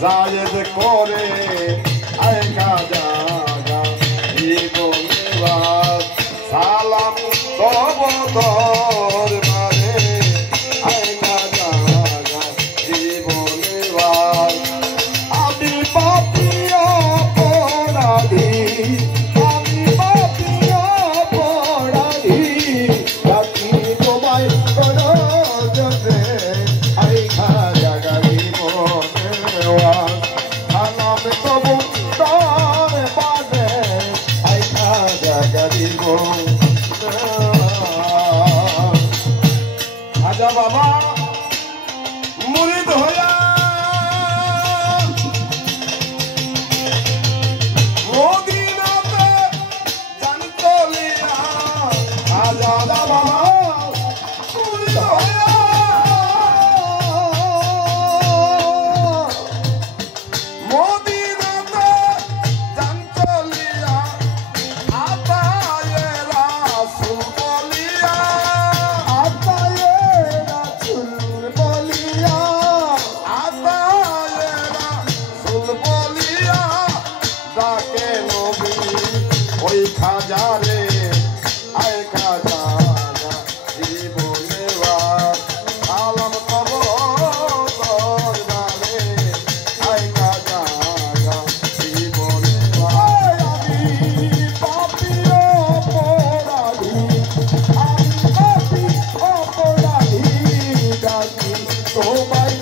জায়েদ করে আয় খাজা জীবনের সালাম তব তোর মারে আয় খাজা জীবনের আমি পাপিয়া পরাধী আমি পাপিয়া পরাধী রাখি তোমায় করো জনে আয় খাজা জীবনের সালাম তব তোর মারে আয় খাজা জীবনের আজা বাবা মুরিদ হইয়া মদিনাতে জানতো লিয়া আজা বাবা মুরিদ হইয়া মদিনাতে জানতো লিয়া আতায়ে রাসূল বলিয়া আতায়ে রাসূল বলিয়া আতায়ে রাসূল বলিয়া ডাকে নবী ওই খাজা রে আয় খাজা জীবনের আলম তব তোর বারে আয় খাজা জীবনের আমি পাপী অপরাধী আমি পাপী অপরাধী ডাকি তোমায়